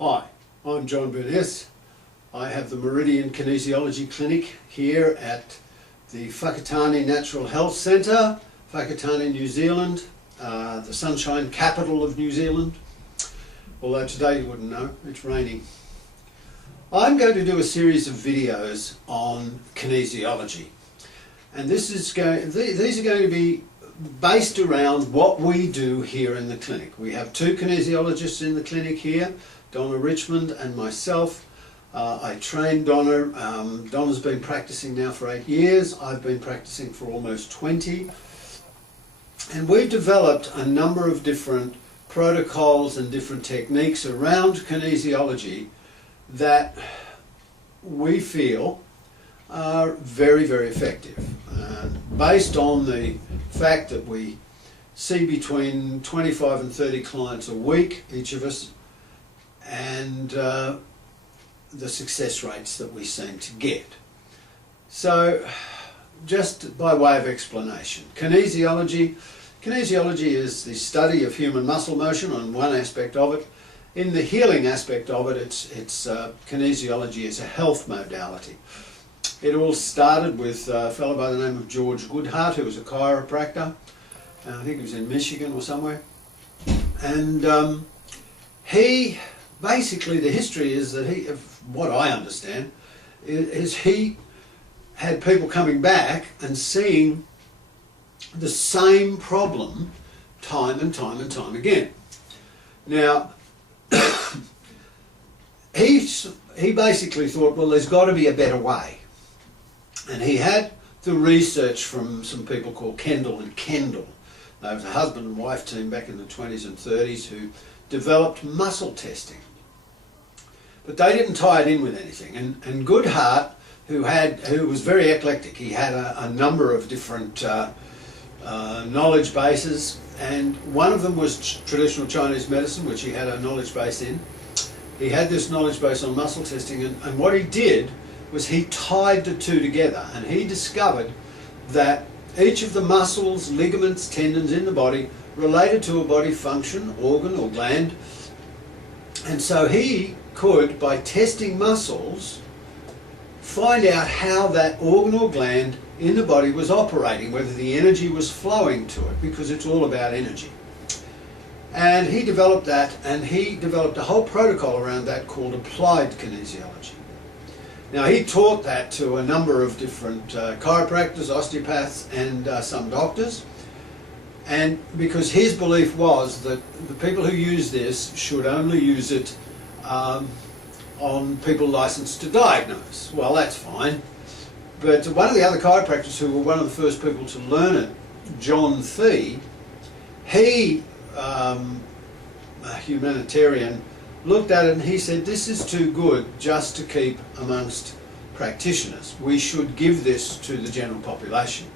Hi, I'm John Burness. I have the Meridian Kinesiology Clinic here at the Whakatane Natural Health Centre, Whakatane, New Zealand, the sunshine capital of New Zealand. Although today you wouldn't know, it's raining. I'm going to do a series of videos on kinesiology, and these are going to be based around what we do here in the clinic. We have two kinesiologists in the clinic here, Donna Richmond and myself. I trained Donna. Donna's been practicing now for 8 years. I've been practicing for almost 20. And we've developed a number of different protocols and different techniques around kinesiology that we feel are very, very effective. Based on the fact that we see between 25 and 30 clients a week, each of us, and the success rates that we seem to get. So, just by way of explanation, kinesiology is the study of human muscle motion on one aspect of it. In the healing aspect of it, kinesiology is a health modality. It all started with a fellow by the name of George Goodhart, who was a chiropractor. I think he was in Michigan or somewhere. And basically the history is that of what I understand, is he had people coming back and seeing the same problem time and time and time again. Now, he basically thought, well, there's got to be a better way. And he had the research from some people called Kendall and Kendall. They was a husband and wife team back in the 20s and 30s who developed muscle testing. But they didn't tie it in with anything. And Goodhart, who was very eclectic, he had a number of different knowledge bases, and one of them was traditional Chinese medicine, which he had a knowledge base in. He had this knowledge base on muscle testing, and what he did was he tied the two together, and he discovered that each of the muscles, ligaments, tendons in the body related to a body function, organ or gland. And so he could, by testing muscles, find out how that organ or gland in the body was operating, whether the energy was flowing to it, because it's all about energy. And he developed that, and he developed a whole protocol around that called applied kinesiology. Now, he taught that to a number of different chiropractors, osteopaths, and some doctors. And because his belief was that the people who use this should only use it on people licensed to diagnose. Well, that's fine. But one of the other chiropractors who were one of the first people to learn it, John Thee, he, a humanitarian, looked at it and he said, this is too good just to keep amongst practitioners. We should give this to the general population.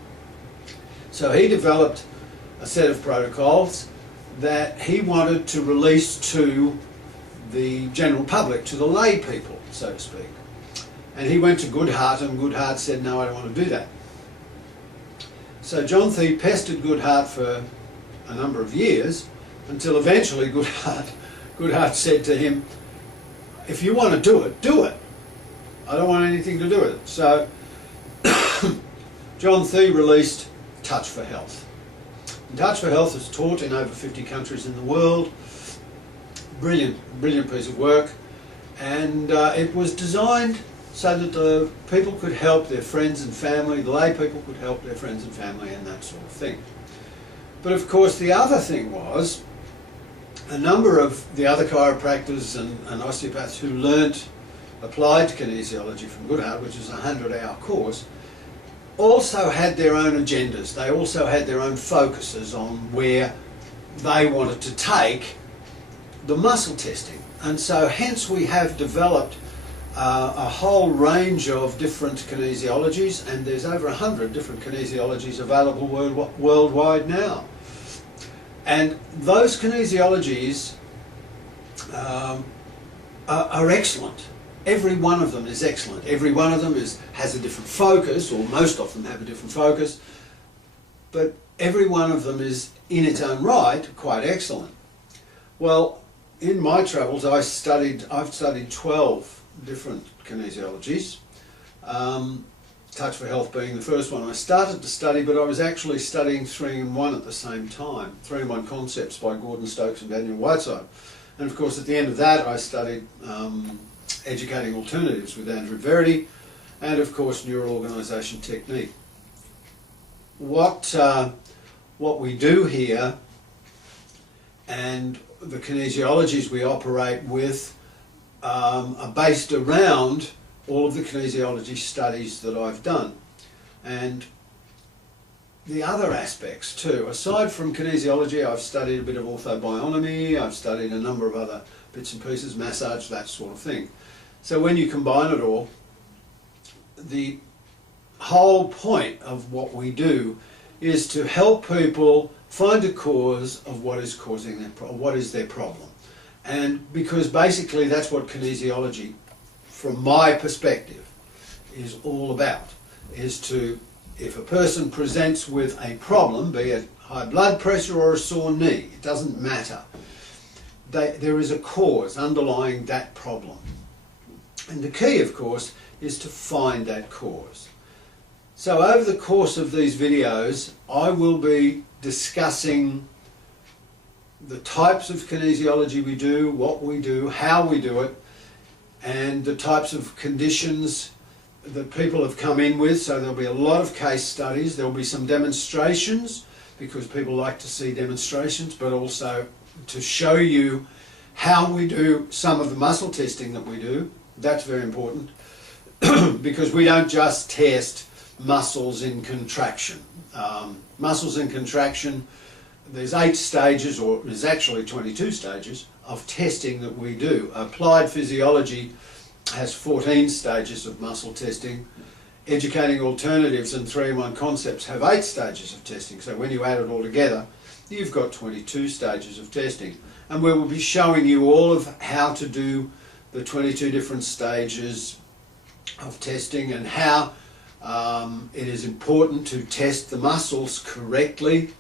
So he developed a set of protocols that he wanted to release to the general public, to the lay people, so to speak. And he went to Goodhart, and Goodhart said, no, I don't want to do that. So John Thee pestered Goodhart for a number of years, until eventually Goodhart said to him, if you want to do it, do it. I don't want anything to do with it. So John Thee released Touch for Health. And Touch for Health is taught in over 50 countries in the world. Brilliant, brilliant piece of work. And it was designed so that the people could help their friends and family, the lay people could help their friends and family, and that sort of thing. But of course the other thing was, a number of the other chiropractors and osteopaths who learnt applied kinesiology from Goodhart, which is a 100-hour course, also had their own agendas. They also had their own focuses on where they wanted to take the muscle testing. And so hence we have developed a whole range of different kinesiologies, and there's over 100 different kinesiologies available worldwide now. And those kinesiologies are excellent. Every one of them is excellent. Every one of them has a different focus, or most of them have a different focus, but every one of them is, in its own right, quite excellent. Well, in my travels I've studied 12 different kinesiologies. Touch for Health being the first one I started to study, but I was actually studying 3-in-1 at the same time. 3-in-1 Concepts by Gordon Stokes and Daniel Whiteside. And of course at the end of that I studied Educating Alternatives with Andrew Verity, and of course Neural Organisation Technique. What we do here, and the kinesiologies we operate with, are based around all of the kinesiology studies that I've done. And the other aspects too, aside from kinesiology, I've studied a bit of orthobionomy, I've studied a number of other bits and pieces, massage, that sort of thing. So when you combine it all, the whole point of what we do is to help people find a cause of what is causing their what is their problem. And because basically that's what kinesiology, from my perspective, is all about, is to, if a person presents with a problem, be it high blood pressure or a sore knee, it doesn't matter, there is a cause underlying that problem. And the key, of course, is to find that cause. So over the course of these videos, I will be discussing the types of kinesiology we do, what we do, how we do it, and the types of conditions that people have come in with. So there'll be a lot of case studies, there'll be some demonstrations, because people like to see demonstrations, but also to show you how we do some of the muscle testing that we do. That's very important, because we don't just test muscles in contraction. Muscles in contraction, there's 8 stages, or there's actually 22 stages of testing that we do. Applied physiology has 14 stages of muscle testing. Educating Alternatives and 3-in-1 Concepts have 8 stages of testing. So when you add it all together, you've got 22 stages of testing. And we will be showing you all of how to do the 22 different stages of testing, and how it is important to test the muscles correctly.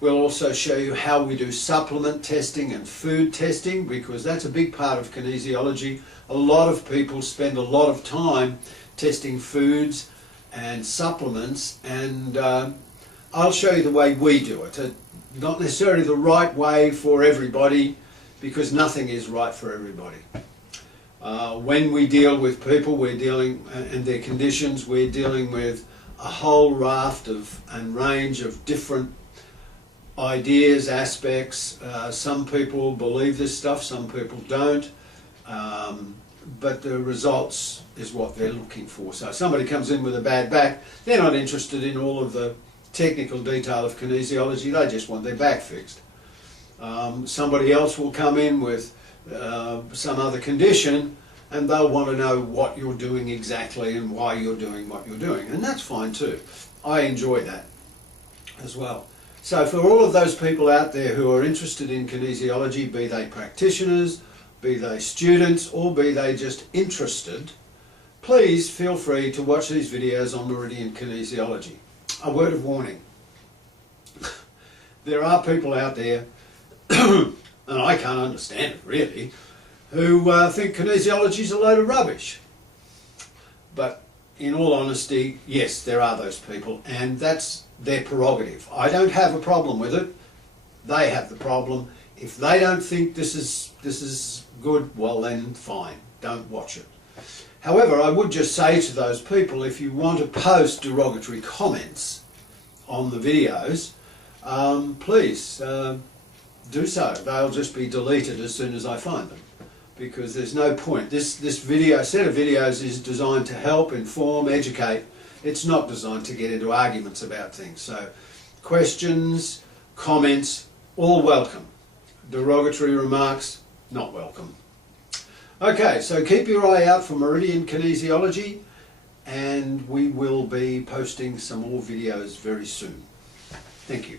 We'll also show you how we do supplement testing and food testing, because that's a big part of kinesiology. A lot of people spend a lot of time testing foods and supplements, and I'll show you the way we do it. Not necessarily the right way for everybody, because nothing is right for everybody. When we deal with people, we're dealing, and their conditions, we're dealing with a whole raft of and range of different ideas, aspects. Some people believe this stuff, some people don't, but the results is what they're looking for. So if somebody comes in with a bad back, they're not interested in all of the technical detail of kinesiology, they just want their back fixed. Somebody else will come in with some other condition, and they'll want to know what you're doing exactly and why you're doing what you're doing, and that's fine too. I enjoy that as well. So for all of those people out there who are interested in kinesiology, be they practitioners, be they students, or be they just interested, please feel free to watch these videos on Meridian Kinesiology. A word of warning. There are people out there, and I can't understand it really, who think kinesiology is a load of rubbish. But in all honesty, yes, there are those people, and that's their prerogative. I don't have a problem with it. They have the problem. If they don't think this is good, well then fine, don't watch it. However, I would just say to those people, if you want to post derogatory comments on the videos, please do so. They'll just be deleted as soon as I find them, because there's no point. This set of videos is designed to help, inform, educate. It's not designed to get into arguments about things. So questions, comments, all welcome. Derogatory remarks, not welcome. Okay, so keep your eye out for Meridian Kinesiology, and we will be posting some more videos very soon. Thank you.